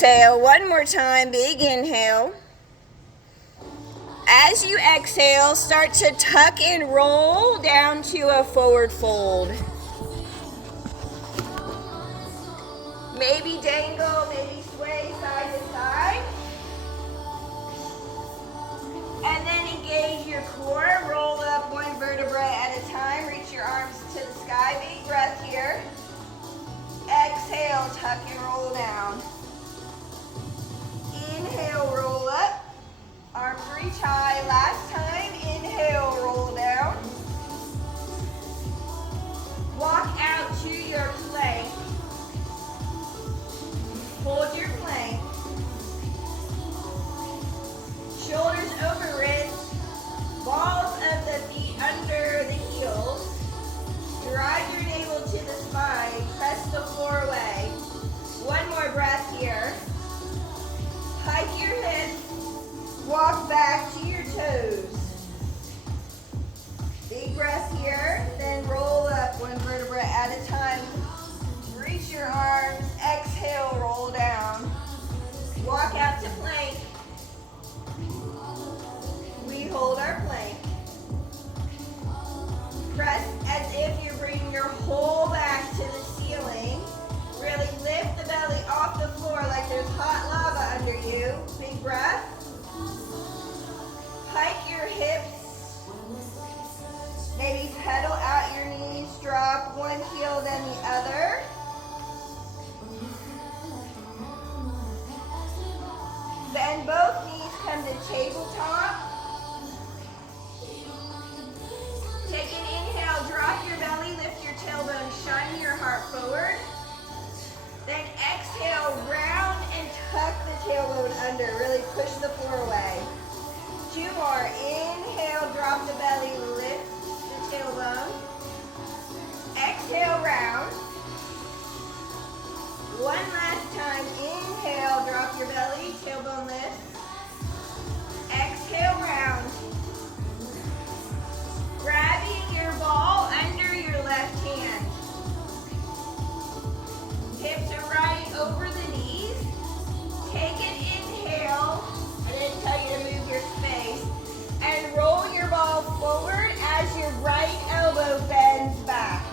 exhale, one more time, big inhale. As you exhale, start to tuck and roll down to a forward fold. Maybe dangle, maybe sway side to side. And then engage your core, roll up one vertebra at a time, reach your arms to the sky, big breath here. Exhale, tuck and roll down. Inhale, roll up. Arms reach high. Last time, inhale, roll down. Walk out to your plank. Hold your plank. Shoulders over wrists. Balls of the feet under the heels. Drive your navel to the spine. Press the floor away. One more breath here. Hike your hips. Walk back to your toes. Big breath here. Then roll up one vertebra at a time. Reach your arms. Exhale, roll down. Walk out to plank. We hold our plank. Press as if you're bringing your whole back to the ceiling. Really lift the belly off the floor like there's hot lava under you. Big breath. Hike your hips. Maybe pedal out your knees. Drop one heel then the other. Bend both knees, come to tabletop. Take an inhale, drop your belly, lift your tailbone, shine your heart forward. Then exhale, round and tuck the tailbone under. Really push the floor away. Two more. Inhale, drop the belly, lift the tailbone. Exhale, round. One last time. Inhale, drop your belly, tailbone lift. Exhale, round. Grabbing your ball under your left hand. Hips are right over the knees. Take an inhale. I didn't tell you to move your space. And roll your ball forward as your right elbow bends back.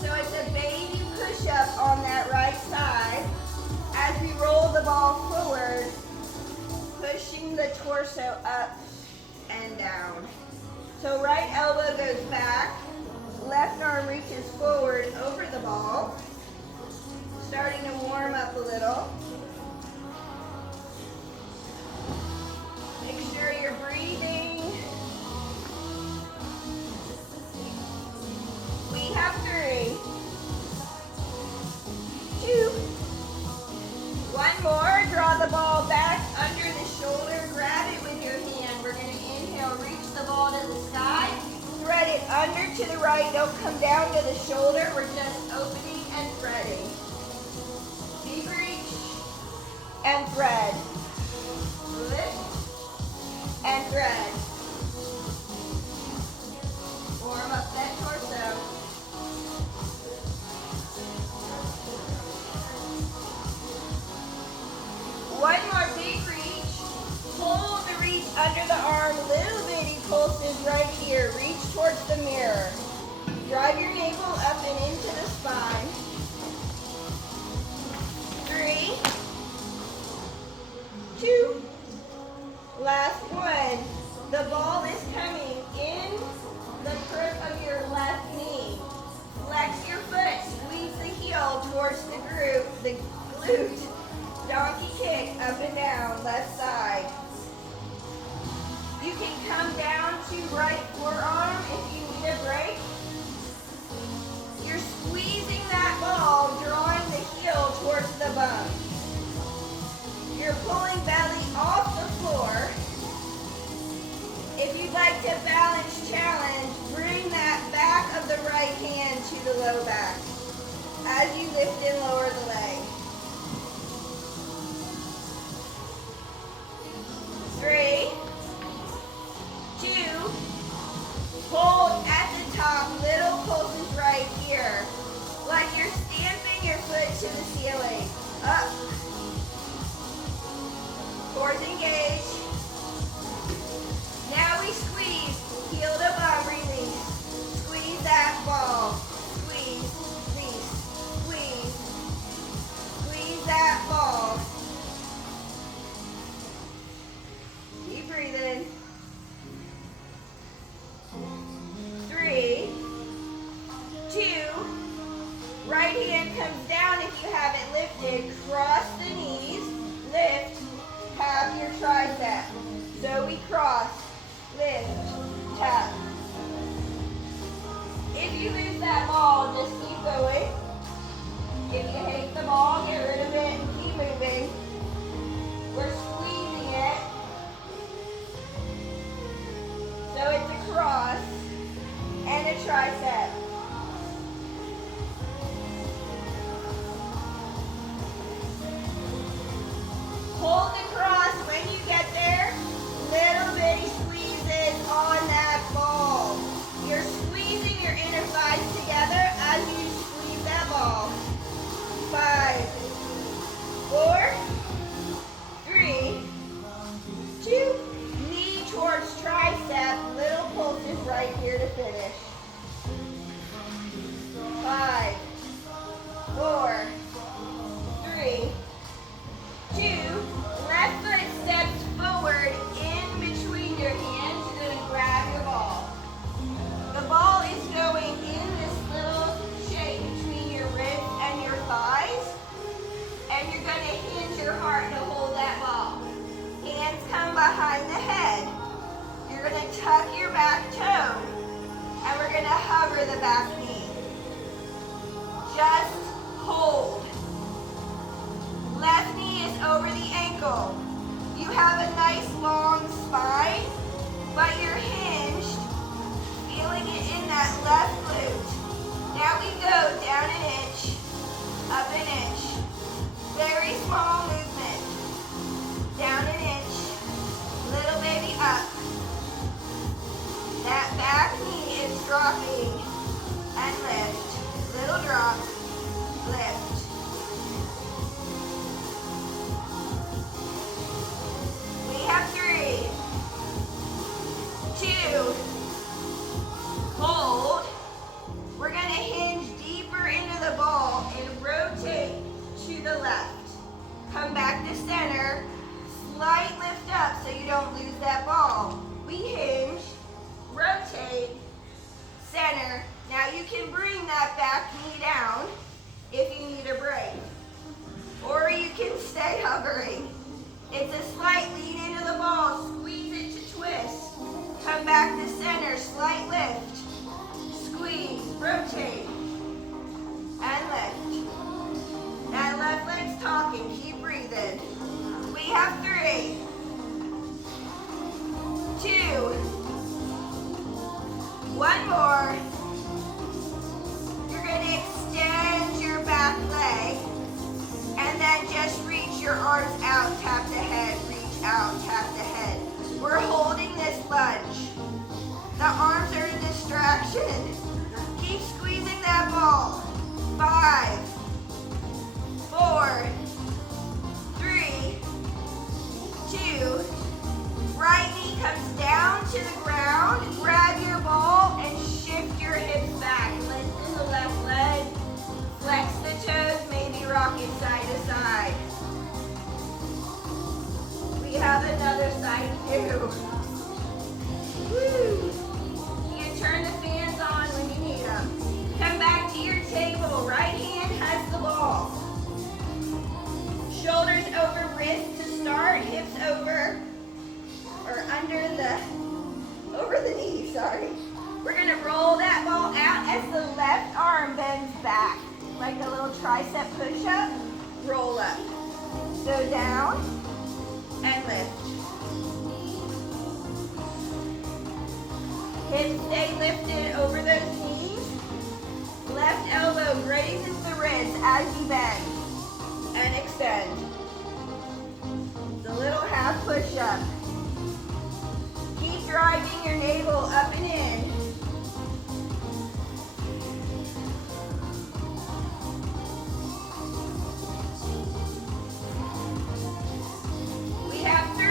So it's a baby push-up on that right side. As we roll the ball forward, pushing the torso up and down. So right elbow goes back, left arm reaches forward over the ball. Starting to warm up a little. Make sure you're breathing. We have 3, 2, one more. Draw the ball back under the shoulder. Grab it with your hand. We're going to inhale, reach the ball to the sky. Thread it under to the right. Don't come down to the shoulder. We're just opening and threading. Deep reach and thread. Lift and thread. Warm up that torso. One more big reach. Hold the reach under the arm. Little bitty pulses right here. Reach towards the mirror. Drive your navel up and into the spine. 3, 2, last one. The ball is coming in the crook of your left knee. Flex your foot, squeeze the heel towards the glute. Donkey kick up and down, left side. You can come down to right forearm if you need a break. You're squeezing that ball, drawing the heel towards the bum. You're pulling belly off the floor. If you'd like to balance challenge, bring that back of the right hand to the low back as you lift and lower the leg. 3, 2, hold at the top, little pulses right here, like you're stamping your foot to the ceiling. Up, Cores engage. Now we squeeze. Heel to bum, release. Squeeze that ball. Squeeze, release. Squeeze. Squeeze that ball. Keep breathing. 3, 2, right hand comes down if you have it lifted. Cross the knees, lift, tap your tricep. So we cross, lift, tap. If you lose that ball, just keep going. If you hate the ball, get rid of it and keep moving. We're squeezing it. So it's a cross and a tricep. Hold the cross when you get there. Little bitty squeezes on that ball. You're squeezing your inner thighs together as you squeeze that ball. 5, 4, 3, 2, knee towards tricep. Little pulses right here to finish. 5, 4, 3, 2, left foot steps forward in between your hands. You're going to grab your ball. The ball is going in this little shape between your ribs and your thighs. And you're going to hinge your heart to hold that ball. Hands come behind the head. You're going to tuck your back toe. And we're going to hover the back knee. Just hold. Left knee is over the ankle. You have a nice long spine, but you're hinged, feeling it in that left glute. Now we go down an inch, up an inch. Very small movement. Down an inch, little baby up. That back knee is dropping and lift. Little drop, lift. We have 3, 2, hold. We're going to hinge deeper into the ball and rotate to the left. Come back to center. Slight lift up so you don't lose that ball. We hinge, rotate, center. Now you can bring that back knee down if you need a break. Or you can stay hovering. It's a slight lean into the ball. Squeeze it to twist. Come back to center. Slight lift. Squeeze. Rotate. And lift. That left leg's talking. Keep breathing. We have 3, 2, 1 more. You're going to extend your back leg. And then just reach your arms out, tap the head, reach out, tap the head. We're holding this lunge. The arms are a distraction. Keep squeezing that ball. 5, 4, 3, 2, right knee comes down to the ground. Grab your ball and shift your hips back. Lengthen the left leg. Flex the toes, maybe rock it side to side. We have another side too. Woo! You can turn the fans on when you need them. Come back to your table. Right hand has the ball. Shoulders over wrists to start. Hips over or over the knee, sorry. We're going to roll that ball out as the left arm bends back. Like a little tricep push-up, roll up. So down and lift. Hips stay lifted over those knees. Left elbow grazes the ribs as you bend and extend. The little half push-up. Keep driving your navel up and in. We have 3,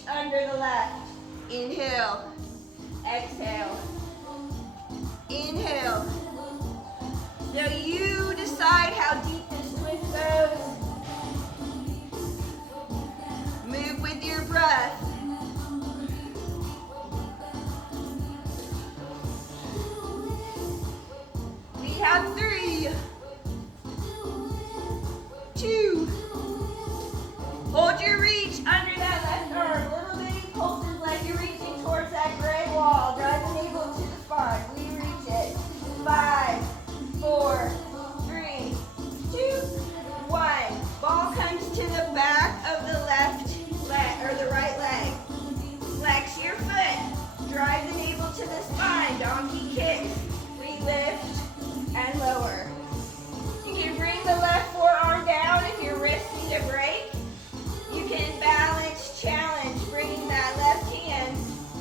reach under the left. Inhale, exhale, inhale. So you decide how deep this twist goes. Move with your breath. We have 3, 2. Hold your reach under that left arm. Little bitty pulses like you're reaching towards that gray wall. Drive the navel to the spine. We reach it. 5, 4, 3, 2, 1. Ball comes to the back of the left leg or the right leg. Flex your foot. Drive the navel to the spine. Donkey kicks. We lift and lower. You can bring the left forearm down if your wrist need a break. You can balance challenge, bringing that left hand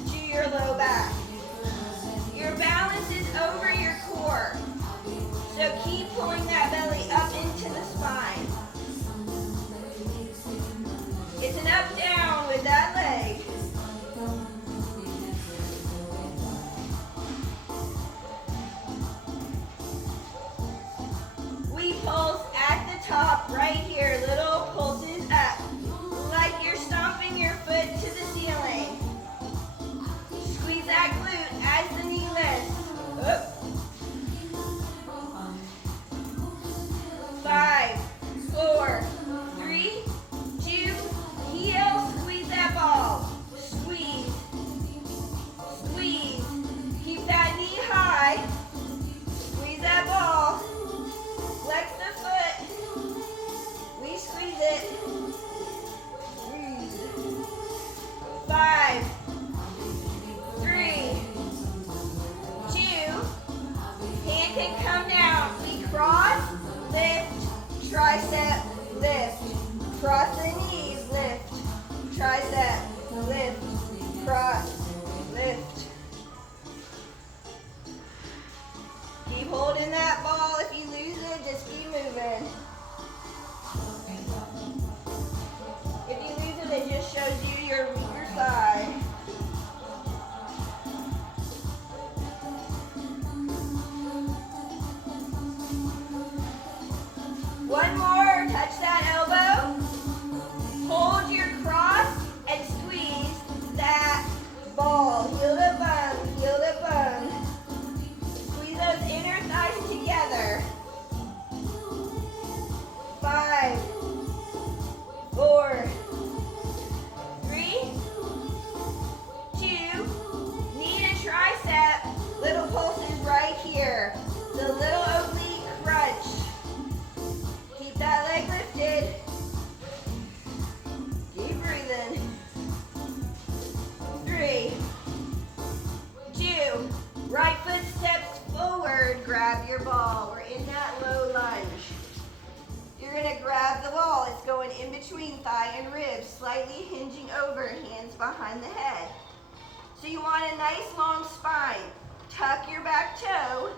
to your low back. Your balance is over your core, so keep pulling that belly up into the spine. It's an up-down with that leg. We pulse at the top right here, little pulses up, like you're stomping your foot to the ceiling. Squeeze that glute as the knee lifts. Up. 5, 4, 3, 2, heel, squeeze that ball. Squeeze, squeeze. Keep that knee high. Squeeze that ball. Flex the foot. We squeeze it. Breathe. 5, 3, 2. Hand can come down. We cross, lift, tricep, lift. Cross the knees, lift. Tricep, lift. Cross, lift. Keep holding that ball. If you lose it, just keep moving. If you lose it, it just shows you your weaker side. One more, touch that elbow. Hold your cross and squeeze that ball. Heel to bum, heel to bum. Squeeze those inner thighs together. 5, 4, 3, 2. Knee and tricep. Little pulses right here. The little oblique crunch. Keep that leg lifted. Keep breathing. 3, 2. Right foot steps forward. Grab your ball. We're in that low lunge. You're going to grab the ball. It's going in between thigh and ribs, slightly hinging over, hands behind the head. So you want a nice long spine. Tuck your back toe.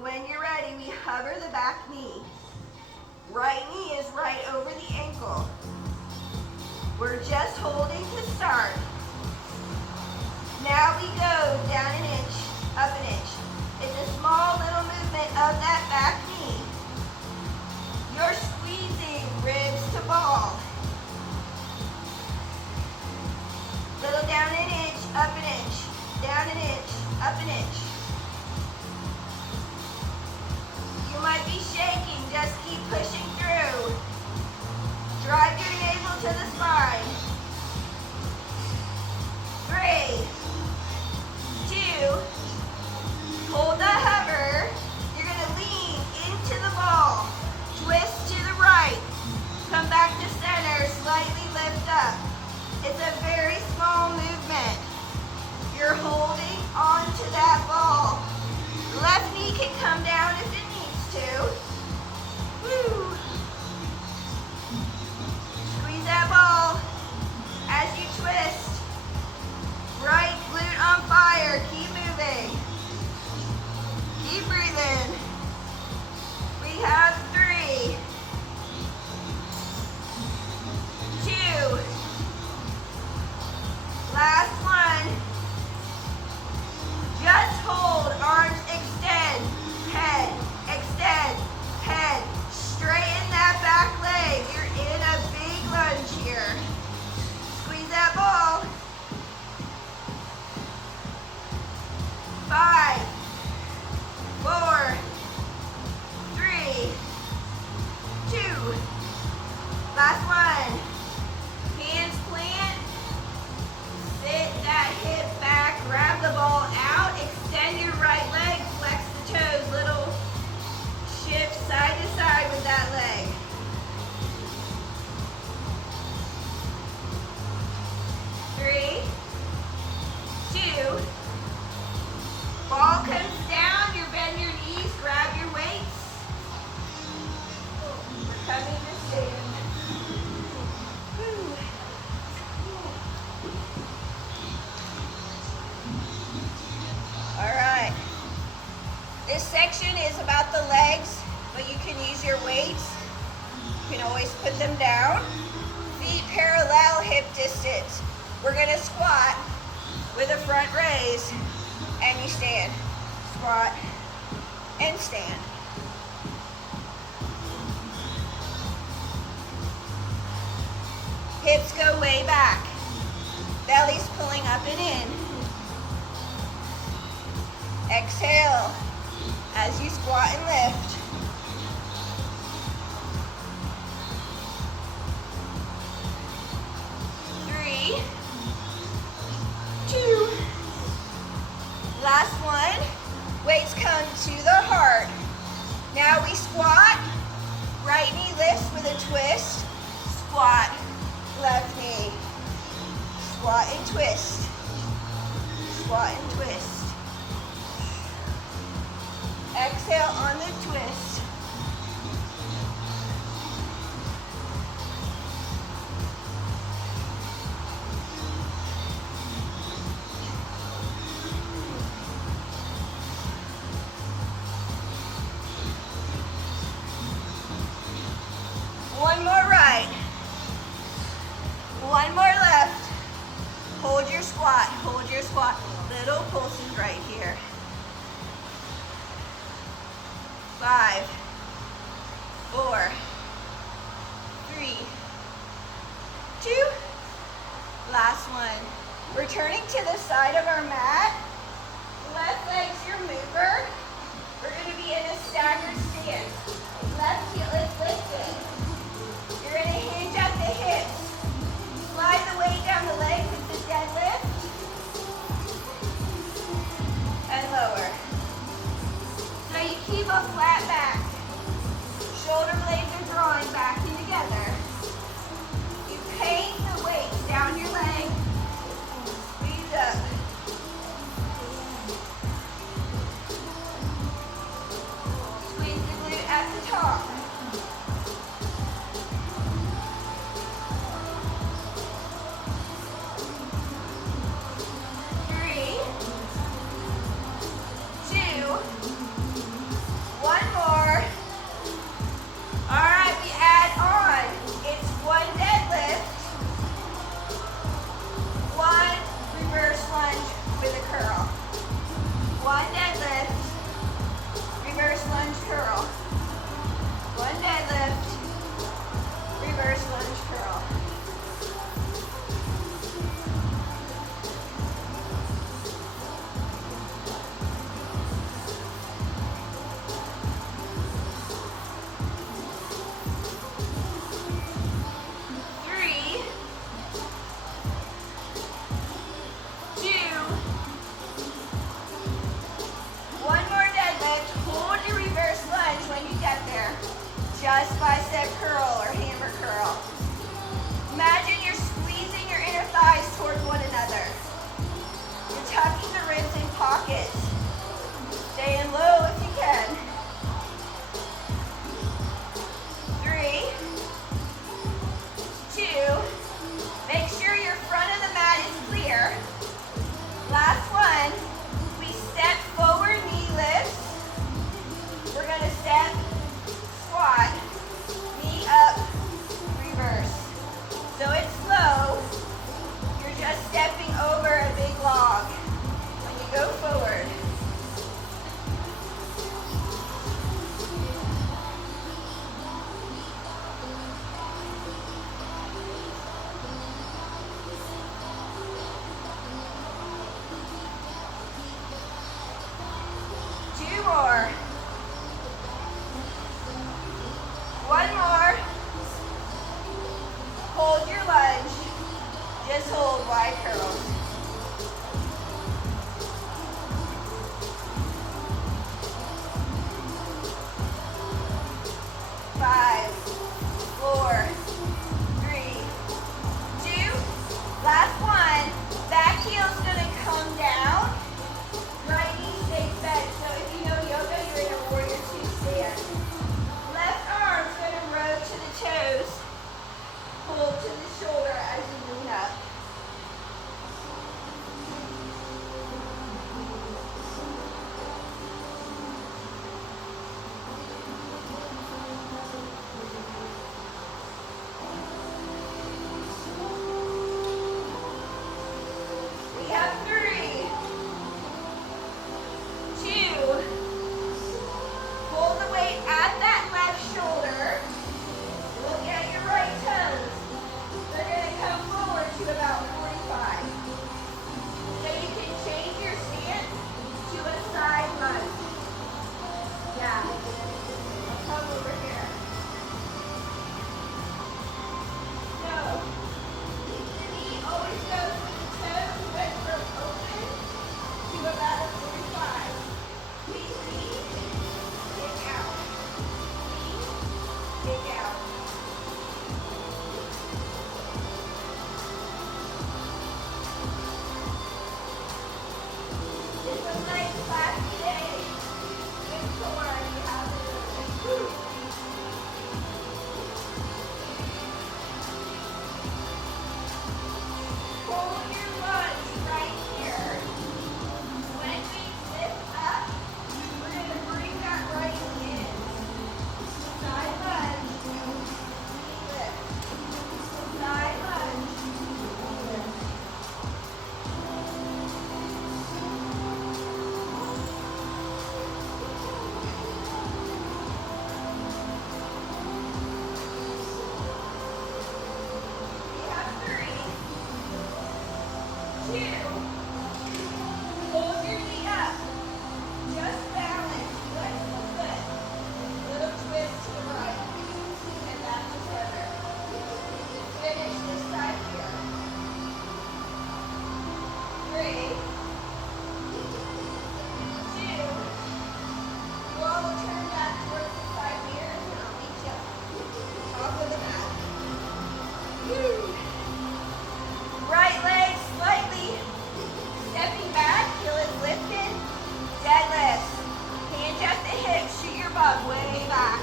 When you're ready, we hover the back knee. Right knee is right over the ankle. We're just holding to start. Now we go down an inch, up an inch. It's a small little movement of that back knee. You're squeezing ribs to ball. Little down an inch, up an inch. Down an inch, up an inch. You might be shaking, just keep pushing through. Drive your navel to the spine. 3, 2, hold the hover. You're going to lean into the ball. Twist to the right. Come back to center, slightly lift up. It's a very small movement. You're holding on to that ball. Left knee can come down if it needs to. Woo. Squeeze that ball. section is about the legs, but you can use your weights. You can always put them down. Feet parallel, hip distance. We're gonna squat with a front raise, and we stand. Squat and stand. Hips go way back. Belly's pulling up and in. Exhale as you squat and lift. Three, two, last one. Weights come to the heart. Now we squat, right knee lifts with a twist, squat, left knee, squat and twist, squat and twist. Exhale on the twist. One more right. One more left. Hold your squat, hold your squat. Little pulses right here. 5, 4, 3, 2, last one. Returning to the side of our mat. Left leg's your mover. We're going to be in a staggered stance. Left heel is lifted. You're going to hinge at the hips. Slide the weight down the legs with the deadlift. And lower. So you keep a flat back. Shoulder blades are drawing back in together. You paint the weights down your leg. Squeeze up. Squeeze the glute at the top. Just bicep curl or hammer curl. Imagine you're squeezing your inner thighs towards one another. You're tucking the ribs in pockets. Staying low if you can. 3, 2, make sure your front of the mat is clear. Last one, we step forward, knee lifts. We're gonna step, squat, knee up, reverse. So it's slow. You're just stepping over a big log when you go forward. Two more. One more. Hold your lunge. Just hold wide curls. leg class today. Good core. You have it. Woo. Hold your lunge right here. When we lift up, we're going to bring that right in. Side lunge. Lift. Side lunge. Lift. We have 3, 2, hold your knee up, just balance, flex the foot, little twist to the right, and back together. Finish this side here. 3, 2, well, we'll turn back towards the side mirror, and I'll meet you off of the mat. Woo. Right leg slightly stepping back, heel is lifted, deadlifts. Hands at the hips, shoot your butt way back.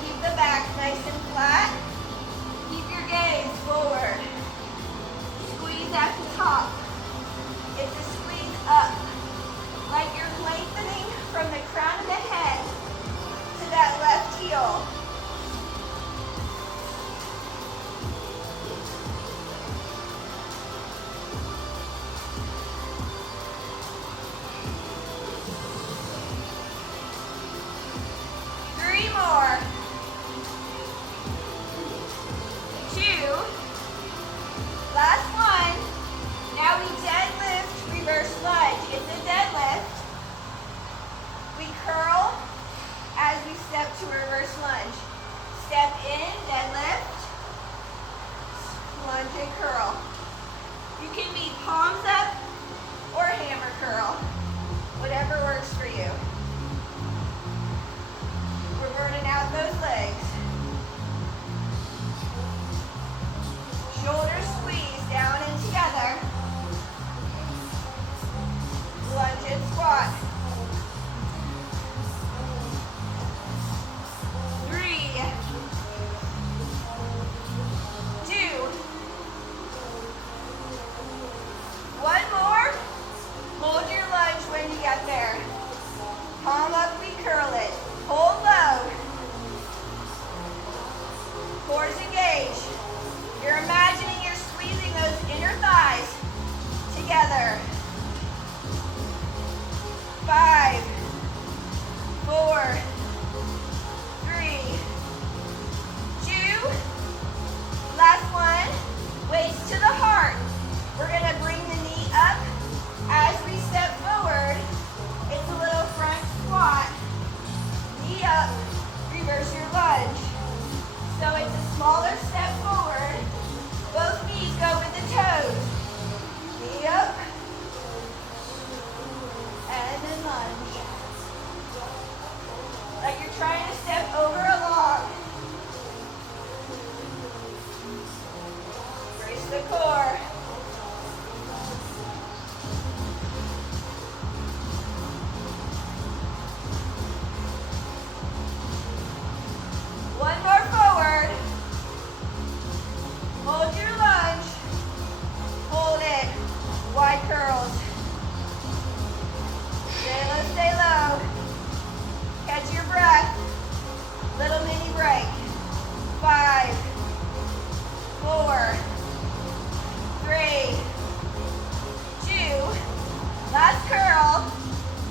Keep the back nice and flat. Keep your gaze forward. Squeeze at the top. It's a squeeze up, like you're lengthening from the crown of the head to that left heel. More. 2. Last one. Now we deadlift, reverse lunge. It's a deadlift. We curl as we step to reverse lunge. Step in, deadlift, lunge and curl. You can be palms up or hammer curl. Whatever works for you. We're burning out those legs. Shoulders squeeze down and together. Lunge and squat. 3, 2. One more. Hold your lunge when you get there. Palm up, we curl it. Hold low. Cores engage. You're imagining you're squeezing those inner thighs together. 5, 4, 3, 2. Last one. Weights to the heart. We're going to bring the knee up as we step forward. It's a little front squat. Knee up, reverse your lunge. So it's a smaller step forward. Both knees go with the toes. Knee up, and then lunge. Like you're trying to step over a log. Brace the core. One more forward. Hold your lunge. Hold it. Wide curls. Stay low, stay low. Catch your breath. Little mini break. 5, 4, 3, 2. Last curl.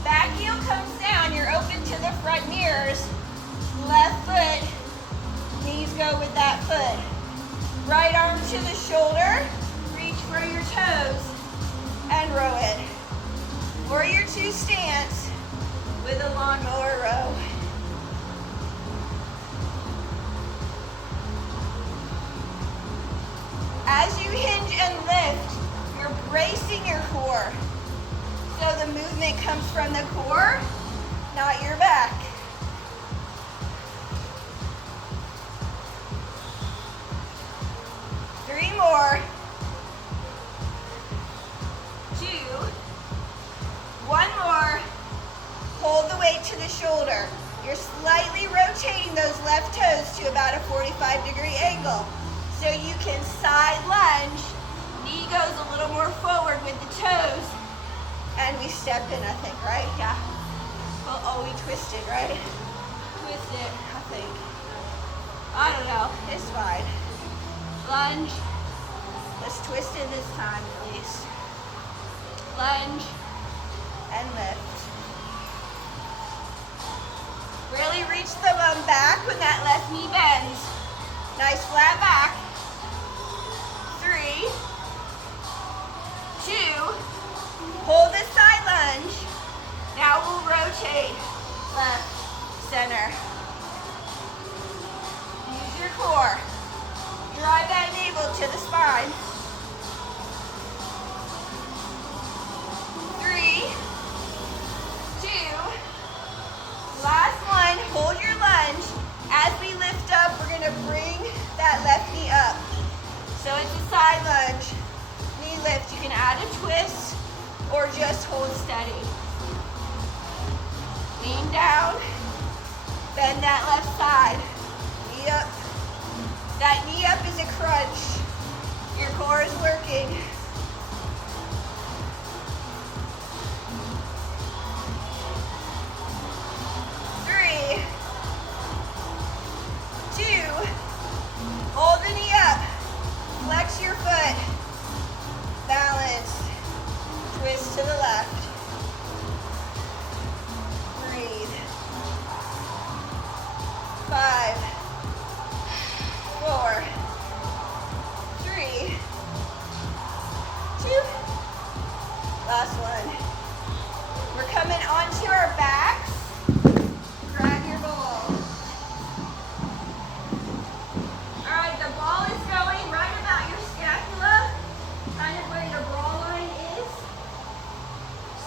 Back heel comes down. You're open to the front mirrors. Left foot. Knees go with that foot. Right arm to the shoulder. Reach for your toes and row it. Warrior 2 stance with a lawnmower row. As you hinge and lift, you're bracing your core. So the movement comes from the core, not your back. More. 2. One more. to the shoulder. You're slightly rotating those left toes to about a 45-degree angle. So you can side lunge, knee goes a little more forward with the toes, and we step in, I think, right? Yeah. Well, oh, we twisted, right? Twisted, I think. I don't know, it's fine. Lunge. Let's twist in this time, please. Lunge and lift. Really reach the bum back when that left knee bends. Nice flat back. 3, 2, hold this side lunge. Now we'll rotate left, center. Use your core. Drive that navel to the spine. 3, 2, last one, hold your lunge. As we lift up, we're gonna bring that left knee up. So it's a side lunge, knee lift. You can add a twist or just hold steady. Lean down, bend that left side, knee up. That knee up is a crunch. Your core is working. 3, 2, hold the knee up. Flex your foot. Balance. Twist to the left. Breathe. 5, 4, 3, 2. Last one. We're coming onto our backs. Grab your ball. All right, the ball is going right about your scapula, kind of where your bra line is.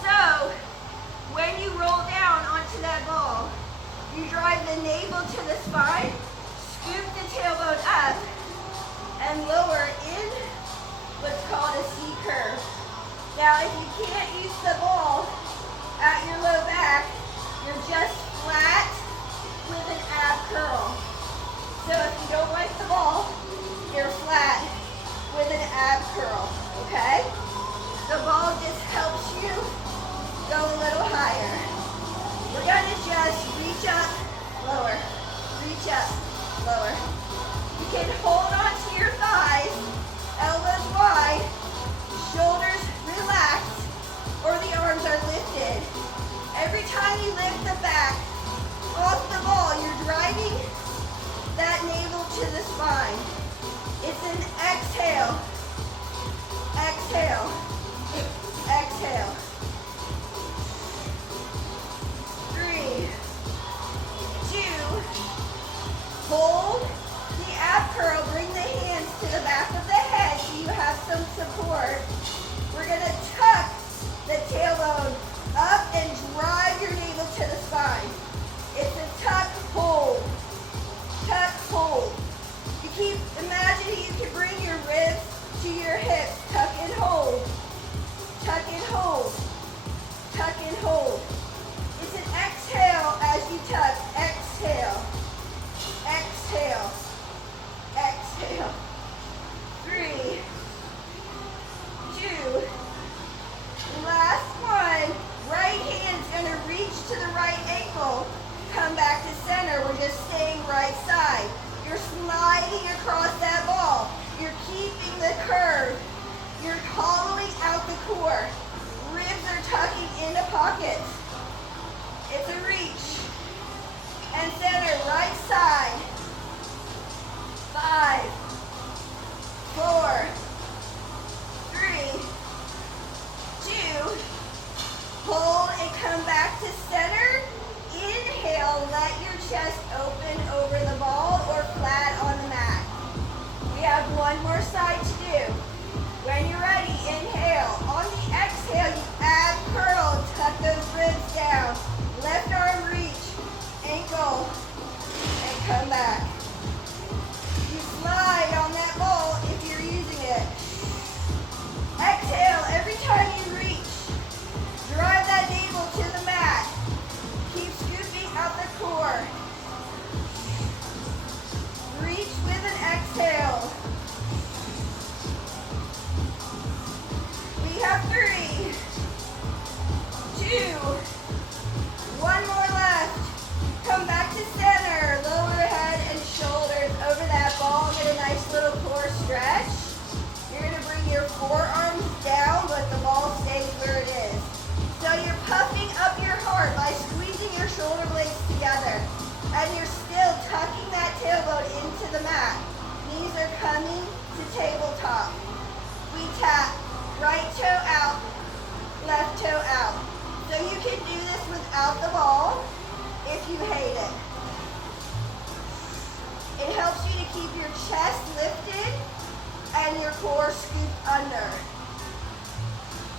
So, when you roll down onto that ball, you drive the navel to the spine, scoop the tailbone up, and lower in what's called a C curve. Now, if you can't use the ball at your low back, you're just flat with an ab curl. So if you don't like the ball, you're flat with an ab curl, okay? The ball just helps you go a little higher. We're gonna just reach up, lower, reach up, lower. You can hold on to your thighs, elbows wide, shoulders relaxed, or the arms are lifted. Every time you lift the back off the ball, you're driving that navel to the spine. It's an exhale, exhale, exhale. 3, 2, hold the ab curl, bring the hands to the back of the head so you have some support. We're gonna tuck the tailbone up and drive your navel to the spine. It's a tuck, hold, tuck, hold. You keep imagining you can bring your ribs to your hips, tuck and hold, tuck and hold, tuck and hold. It's an exhale as you tuck, exhale, exhale, exhale. 3, 2, last one. Right hand's gonna reach to the right ankle. Come back to center. We're just staying right side. You're sliding across that ball. You're keeping the curve. You're hollowing out the core. Ribs are tucking into pockets. It's a reach. And center, right side. 5, 4, 3, 2, hold and come back to center. Inhale, let your chest open over the ball or flat on the mat. We have one more side to do. When you're ready, inhale. On the exhale, you ab curl, tuck those ribs down. Left arm reach, ankle, and come back. You slide on that ball if you're using it. Exhale, every time you reach, drive that navel to the mat. Keep scooting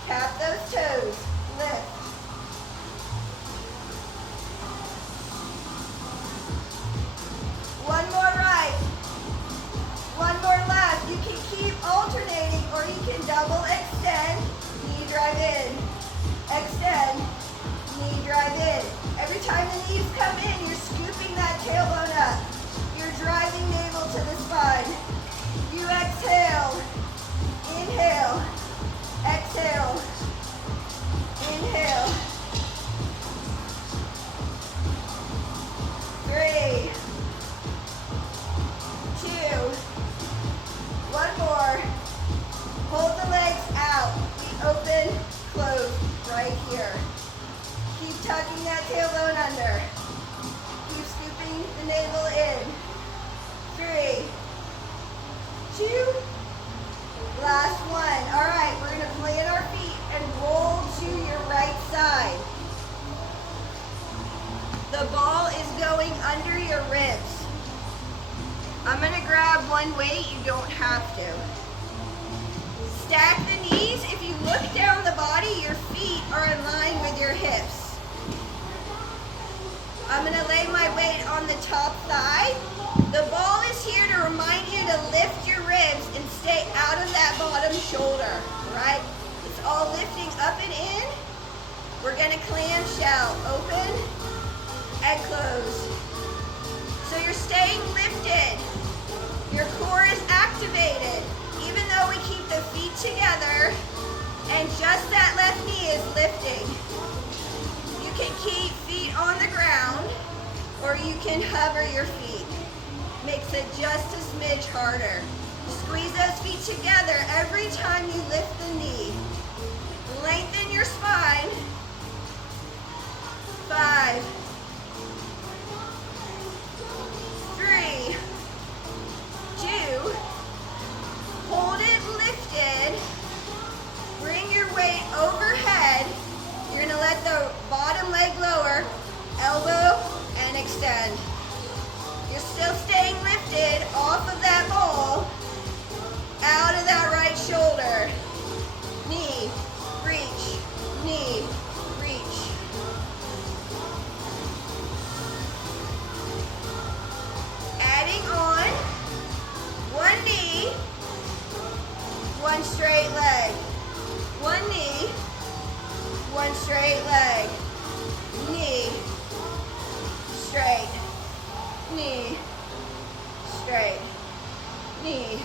Tap those toes. Lift. One more right. One more left. You can keep alternating or you can double extend. Knee drive in. Extend. Knee drive in. Every time the knees come in, you're scooping that tailbone up. You're driving navel to the spine. You exhale. Inhale. Exhale. Inhale. 3, 2, one more. Hold the legs out. Feet open, close, right here. Keep tucking that tailbone under. Keep scooping the navel in. 3, 2, last one. All right, we're going to plant our feet and roll to your right side. The ball is going under your ribs. I'm going to grab one weight. You don't have to. Stack the knees. If you look down the body, your feet are in line with your hips. I'm going to lay my weight on the top thigh. The ball is here to remind you to lift your ribs and stay out of that bottom shoulder, right? It's all lifting up and in. We're going to clamshell. Open and close. So you're staying lifted. Your core is activated. Even though we keep the feet together and just that left knee is lifting. You can keep feet on the ground or you can hover your feet. Makes it just a smidge harder. Squeeze those feet together every time you lift the knee. Lengthen your spine. 5, 3, 2, hold it lifted. Bring your weight overhead. You're going to let the bottom leg lower, elbow, and extend. You're still staying lifted off of that ball, out of that right shoulder. Knee, reach, knee, reach. Adding on, one knee, one straight leg. One knee, one straight leg. Knee, straight. Knee, straight. Knee,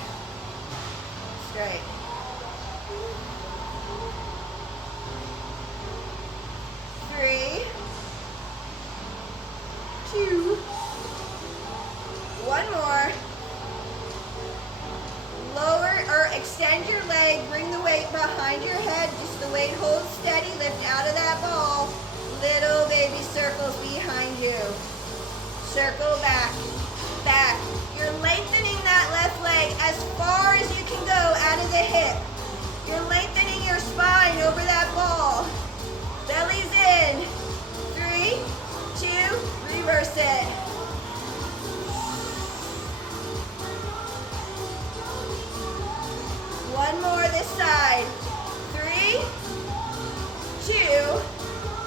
straight. Three, 2, one more. Lower or extend your leg, bring the weight behind your head, just the weight holds steady, lift out of that ball. Little baby circles behind you. Circle back, back. You're lengthening that left leg as far as you can go out of the hip. You're lengthening your spine over that ball. Belly's in. 3, 2, reverse it. One more this side. 3, 2,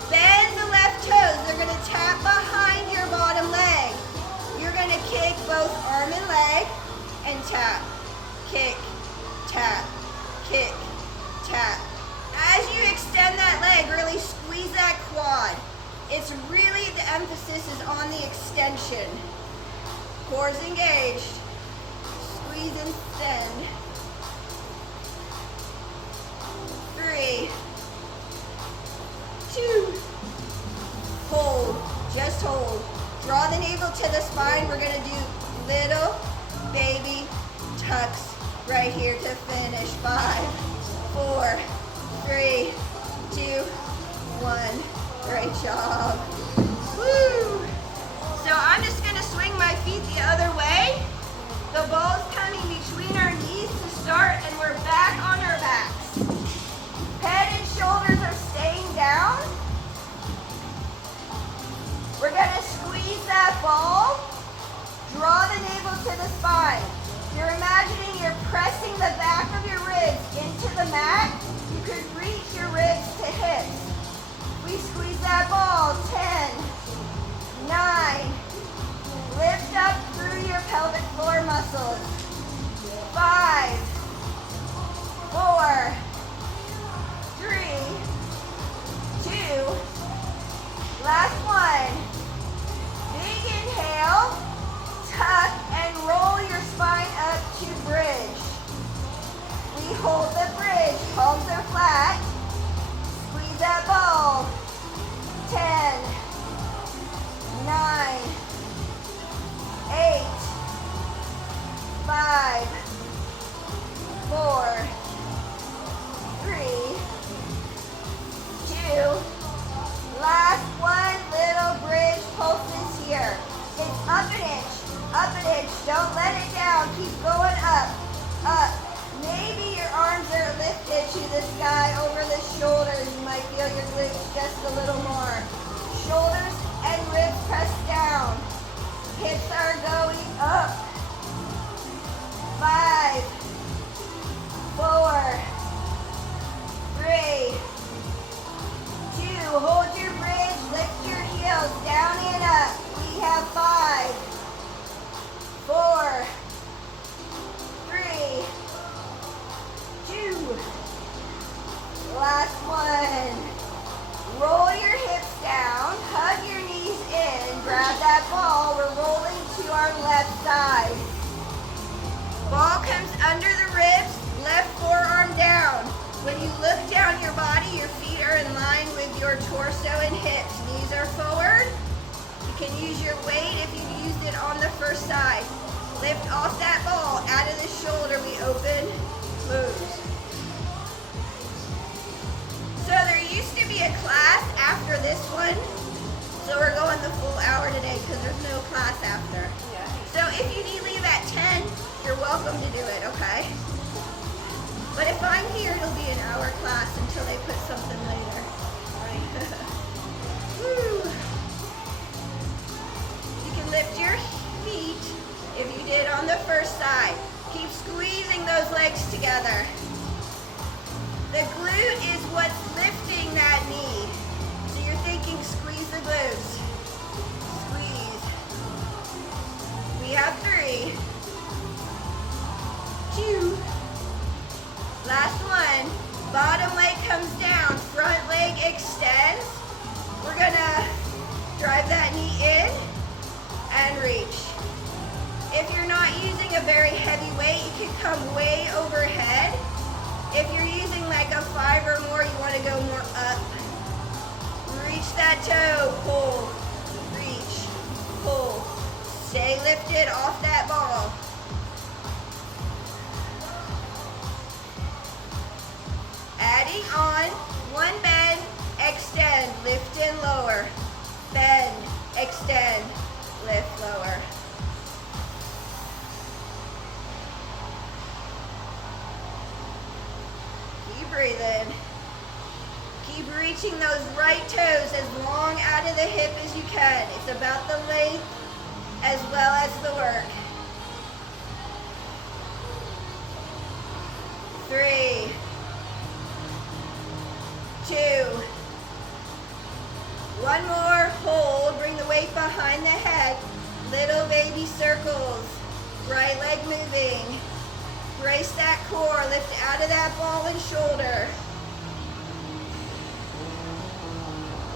bend the left toes. They're going to tap behind your bottom leg. You're going to kick both arm and leg and tap. Kick, tap, kick, tap. As you extend that leg, really squeeze that quad. It's really, the emphasis is on the extension. Core's engaged. Squeeze and extend. 3, 2, hold, just hold. Draw the navel to the spine. We're gonna do little baby tucks right here to finish. 5, 4, 3, 2, 1. Great job. Woo! So I'm just gonna swing my feet the other way. The ball's coming between our knees to start, and we're back on our backs. Head and shoulders are staying down. We're going to squeeze that ball. Draw the navel to the spine. You're imagining you're pressing the back of your ribs into the mat. You could reach your Really squeeze that ball. 10, 9, lift up through your pelvic floor muscles. 5, 4, 3, 2, last one. Big inhale, tuck and roll your spine up to bridge. We hold the bridge, palms are flat. Squeeze that ball. 10, 9, 8, 5, 4, 3, 2, last one, little bridge pulses here. It's up an inch, don't let it down, keep going up, up. Maybe your arms are lifted to the sky over the shoulders. You might feel your glutes just a little more. Shoulders and ribs press down. Hips are going up. 5, 4, 3, 2. Hold your bridge, lift your heels, down and up. We have 5, 4, 3, 2. Last one. Roll your hips down, hug your knees in, grab that ball. We're rolling to our left side. Ball comes under the ribs, left forearm down. When you look down your body, your feet are in line with your torso and hips. Knees are forward. You can use your weight if you used it on the first side. Lift off that ball, out of the shoulder, we open, close. So there used to be a class after this one, so we're going the full hour today because there's no class after. Yeah. So if you need to leave at 10, you're welcome to do it, okay? But if I'm here, it'll be an hour class until they put something later. Right. Woo. You can lift your feet if you did on the first side. Keep squeezing those legs together. The glute is what's lifting that knee. So you're thinking squeeze the glutes. Squeeze. We have 3, 2. Last one. Bottom leg comes down, front leg extends. We're gonna drive that knee in and reach. If you're not using a very heavy weight, you can come way overhead. If you're using like a 5 or more, you want to go more up. Reach that toe, pull, reach, pull. Stay lifted off that ball. Adding on, one bend, extend, lift and lower. Bend, extend, lift, lower. Keep breathing. Keep reaching those right toes as long out of the hip as you can. It's about the length as well as the work. 3, 2. One more, hold, bring the weight behind the head. Little baby circles. Right leg moving. Brace that core, lift out of that ball and shoulder.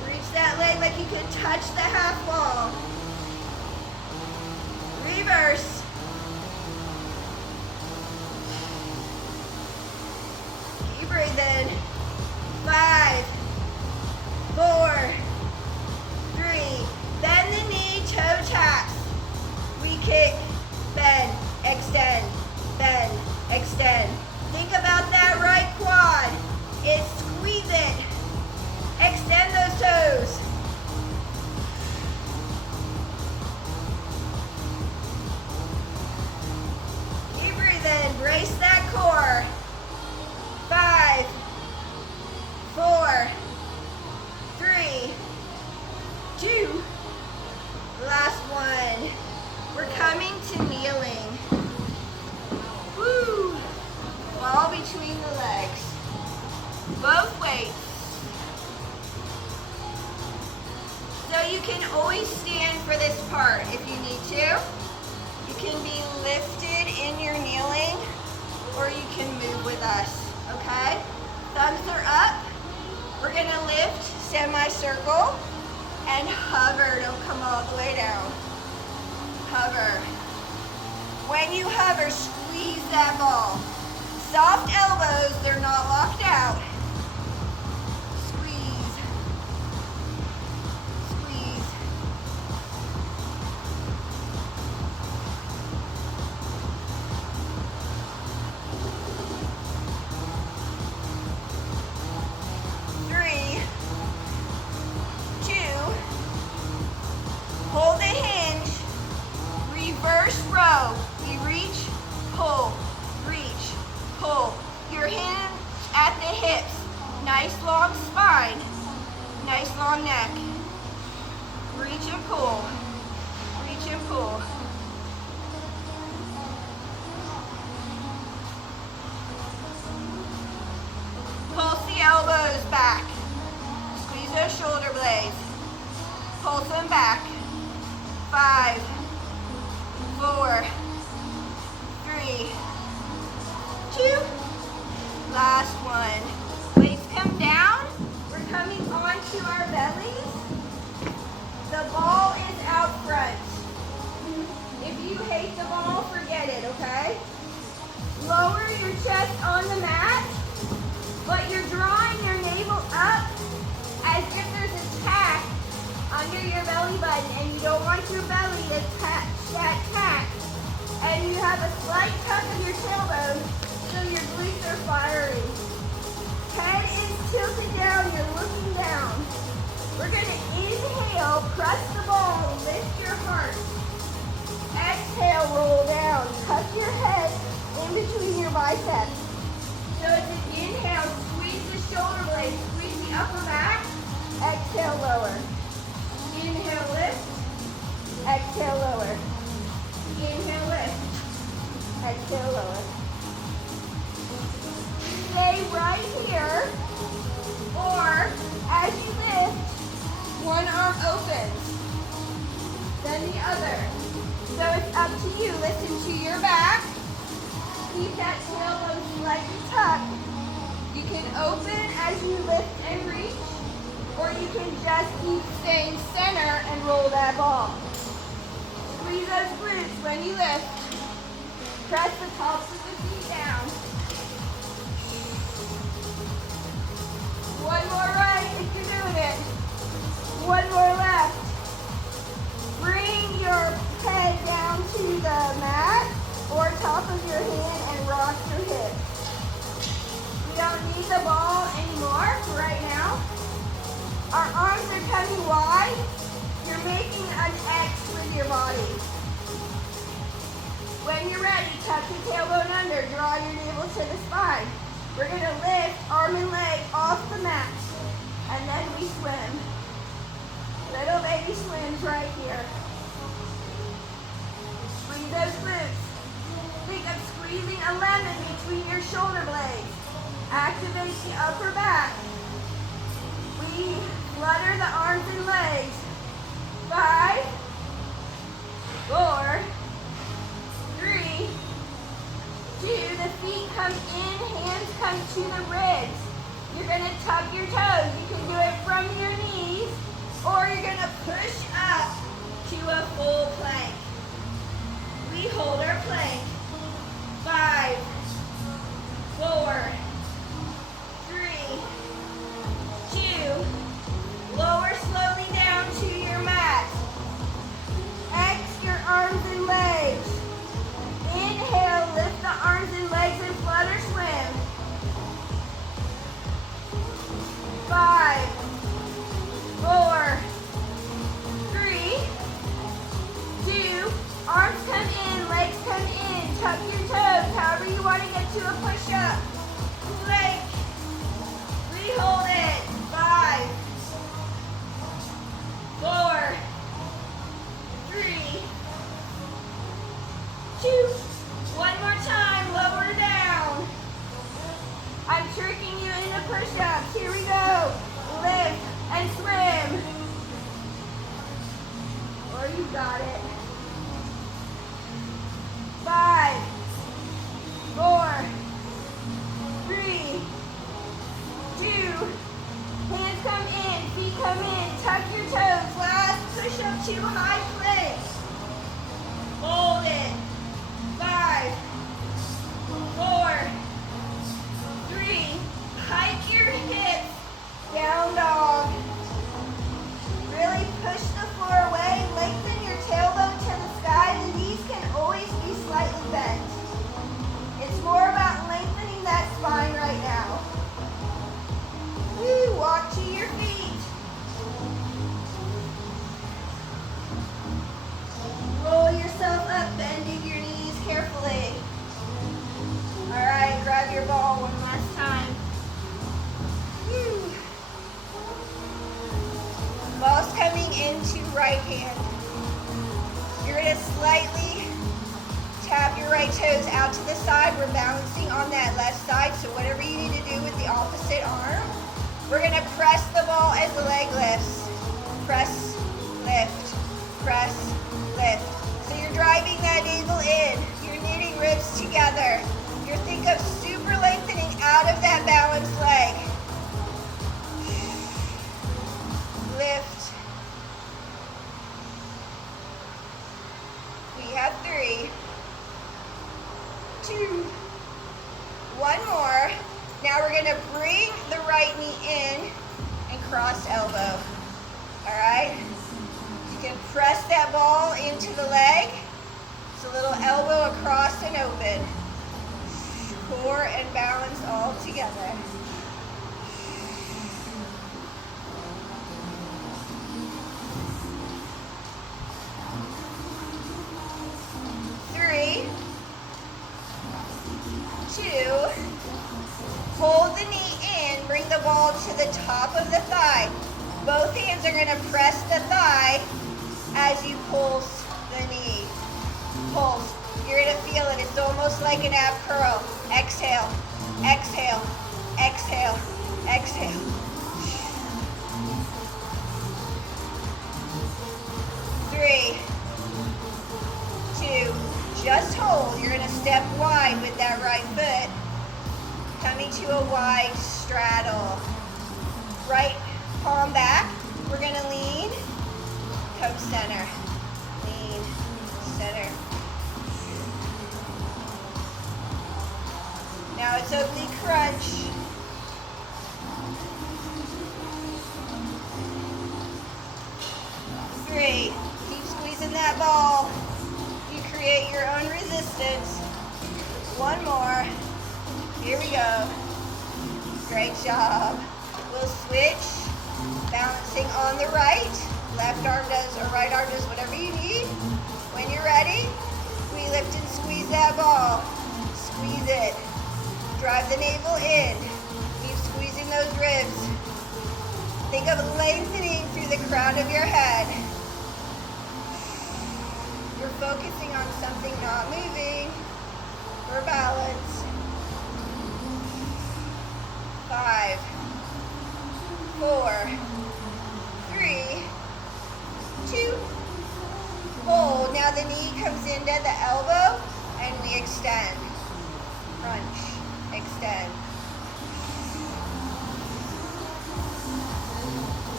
Reach that leg like you could touch the half ball. Reverse. Keep breathing. 5, 4, 3. Bend the knee, toe taps. We kick, bend, extend, bend, extend. Think about that right quad. Squeeze it. Extend those toes. Keep breathing. Brace that core. 5, can always stand for this part if you need to. You can be lifted in your kneeling, or you can move with us, okay? Thumbs are up. We're gonna lift semicircle and hover. Don't come all the way down. Hover. When you hover, squeeze that ball. Soft elbows, they're not locked out. Squeeze. Squeeze. Three, two, hold the hinge, reverse row. We reach, pull, reach, pull. Your hand at the hips. Nice long spine. Nice long neck. Reach and pull. Reach and pull. Pulse the elbows back. Squeeze those shoulder blades. Pulse them back. 5, 4, 3, 2. Last one. Weights come down. We're coming onto our bellies. The ball is out front. If you hate the ball, forget it, okay? Lower your chest on the mat, but you're drawing your navel up as if there's a tack under your belly button, and you don't want your belly to touch that tack. And you have a slight tuck of your tailbone, so your glutes are firing. Head is tilted down, you're looking down. We're gonna inhale, press the ball, lift your heart. Exhale, roll down. Tuck your head in between your biceps. So it's an inhale, squeeze the shoulder blades, squeeze the upper back. Exhale, lower. Inhale, lift. Exhale, lower. Inhale, lift. Exhale, lower. Stay right here, or as you lift, one arm opens, then the other. So it's up to you. Listen to your back. Keep that tailbone slightly tucked. You can open as you lift and reach, or you can just keep staying center and roll that ball. Squeeze those glutes when you lift. Press the tops of the feet down. One more right if you're doing it. One more left. Bring your head down to the mat or top of your hand and rock your hips. We don't need the ball anymore for right now. Our arms are coming wide. You're making an X with your body. When you're ready, tuck your tailbone under, draw your navel to the spine. We're going to lift arm and leg off the mat, and then we swim. Little baby swims right here. Squeeze those glutes. Think of squeezing a lemon between your shoulder blades. Activate the upper back. We flutter the arms and legs. 5, 4, 3, 2. The feet come in, hands come to the ribs. You're going to tuck your toes. You can do it from your knees, or you're going to push up to a full plank. We hold our plank. 5, 4, 3, 2. Lower slowly down to your mat. X your arms and legs. Inhale, lift the arms and legs and flutter swim. Got it. 5, 4, 3, 2. Hands come in, feet come in, tuck your toes. Last push up to high plank. Hold it. 5, 4, 3. Hike your hips. Down dog. Really push the floor away. Lengthen your tailbone to the sky. The knees can always be slightly bent. It's more about lengthening that spine right now. Woo, walk to your feet. Roll yourself up, bending your knees carefully. All right, grab your ball one last time. Woo. Ball's coming into right hand. You're going to slightly tap your right toes out to the side. We're balancing on that left side, so whatever you need to do with the opposite arm. We're going to press the ball as the leg lifts. Press, lift, press, lift. So you're driving that navel in. You're knitting ribs together. You're think of super lengthening out of that balanced leg. Lift. We have 3, 2, 1 more. Now we're going to bring the right knee in and cross elbow. All right? You can press that ball into the leg. It's a little elbow across and open. Core and balance all together. 3, 2, hold the knee in, bring the ball to the top of the thigh. Both hands are going to press the thigh as you pulse the knee. Pulse. You're going to feel it. It's almost like an ab curl. Exhale, exhale, exhale, exhale. Three, 2, just hold. You're going to step wide with that right foot. Coming to a wide straddle. Right palm back. We're going to lean. Come center. Lean, center. Now it's oblique crunch. Three. Keep squeezing that ball. You create your own resistance. 1 more. Here we go. Great job. We'll switch. Balancing on the right. Left arm does or right arm does whatever you need. When you're ready, we lift and squeeze that ball. Squeeze it. Drive the navel in. Keep squeezing those ribs. Think of lengthening through the crown of your head. We're focusing on something not moving for balance. 5, 4, 3, 2, hold. Now the knee comes into the elbow and we extend. Crunch, extend.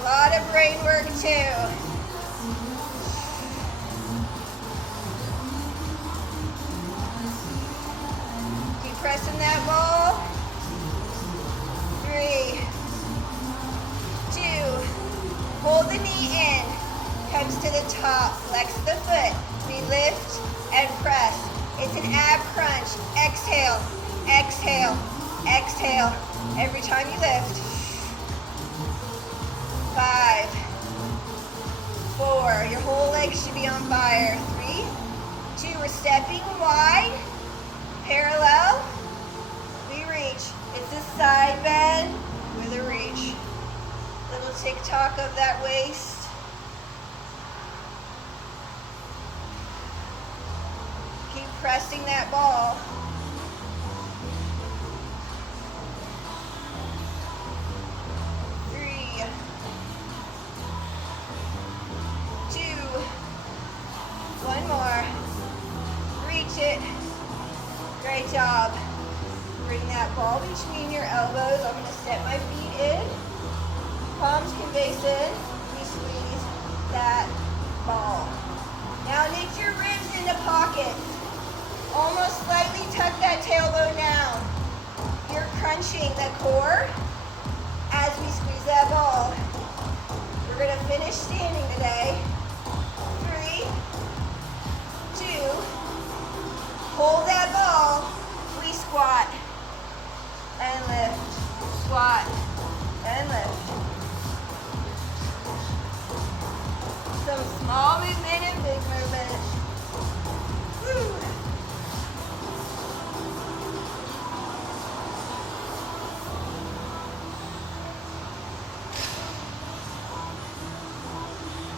A lot of brain work too. Keep pressing that ball. 3, 2, hold the knee in, comes to the top, flex the foot, we lift and press. It's an ab crunch. Exhale, exhale, exhale. Every time you lift. 5, 4, your whole leg should be on fire. 3, 2, we're stepping wide, parallel, we reach. It's a side bend with a reach. Little tick-tock of that waist. Keep pressing that ball. 3, 2, Great job. Bring that ball between your elbows. I'm going to step my feet in. Palms can face in. We squeeze that ball. Now knit your ribs into pockets. Almost slightly tuck that tailbone down. You're crunching the core as we squeeze that ball. We're going to finish standing today. 3, 2, hold that ball. We squat and lift. Squat and lift. Some small movement and big movement. Woo.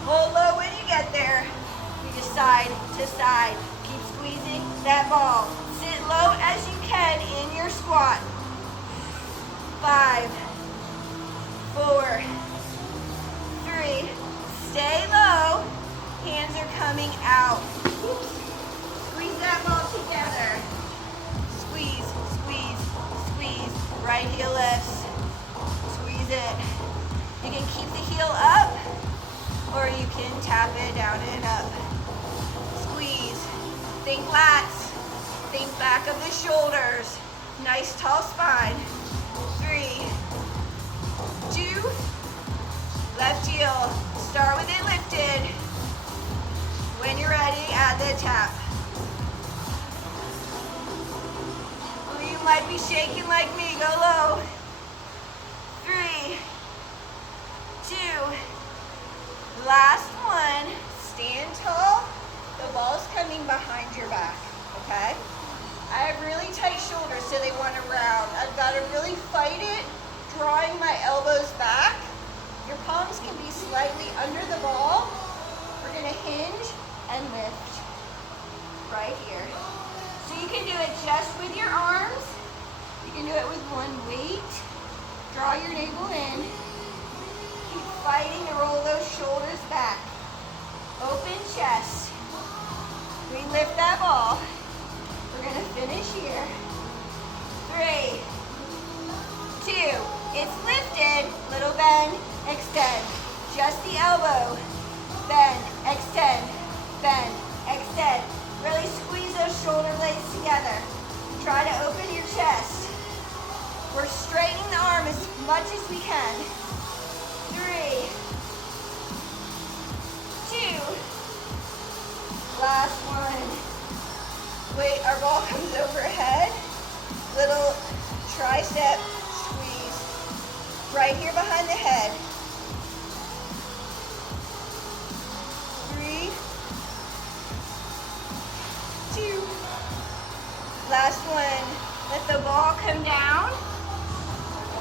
Hold low when you get there. You just side to side. Keep squeezing that ball. Sit low as you can in your squat. 5, 4, 3. Stay low. Hands are coming out. Oops. Squeeze that ball together. Squeeze, squeeze, squeeze. Right heel lifts. Squeeze it. You can keep the heel up, or you can tap it down and up. Squeeze. Think lats. Think back of the shoulders. Nice tall spine. 3, 2, left heel. Start with it lifted. When you're ready, add the tap. Or you might be shaking like me. Go low. 3, 2, last one. Stand tall. The ball's coming behind your back, okay? I have really tight shoulders, so they want to round. I've got to really fight it, drawing my elbows back. Your palms can be slightly under the ball. We're going to hinge and lift right here. So you can do it just with your arms. You can do it with one weight. Draw your navel in. Keep fighting to roll those shoulders back. Open chest. We lift that ball. We're going to finish here. 3, 2. It's lifted. Little bend, extend. Just the elbow. Bend, extend, bend, extend. Really squeeze those shoulder blades together. Try to open your chest. We're straightening the arm as much as we can. 3, 2. Last one. Wait, our ball comes overhead. Little tricep squeeze. Right here behind the head. 3, 2. Last one. Let the ball come down.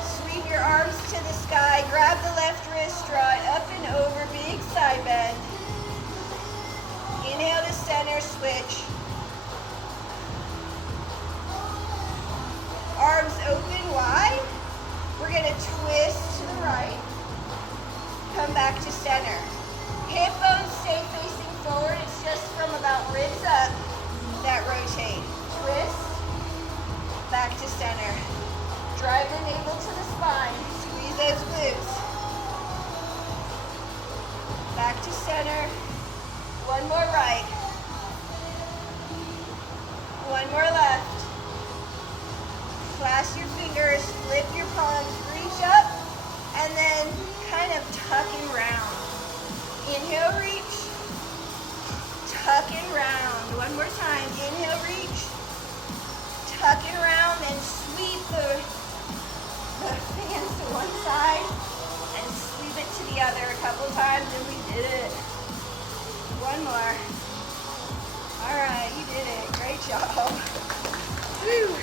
Sweep your arms to the sky. Grab the left wrist, draw it up and over. Big side bend. Inhale to center, switch. Arms open wide. We're going to twist to the right. Come back to center. Hip bones stay facing forward. It's just from about ribs up that rotate. Twist. Back to center. Drive the navel to the spine. Squeeze those glutes. Back to center. One more right. One more left. Clasp your fingers, flip your palms, reach up, and then kind of tuck and round. Inhale, reach. Tuck and round. One more time. Inhale, reach. Tuck and round, and sweep the hands to one side, and sweep it to the other a couple times, and we did it. One more. All right, you did it. Great job. Woo.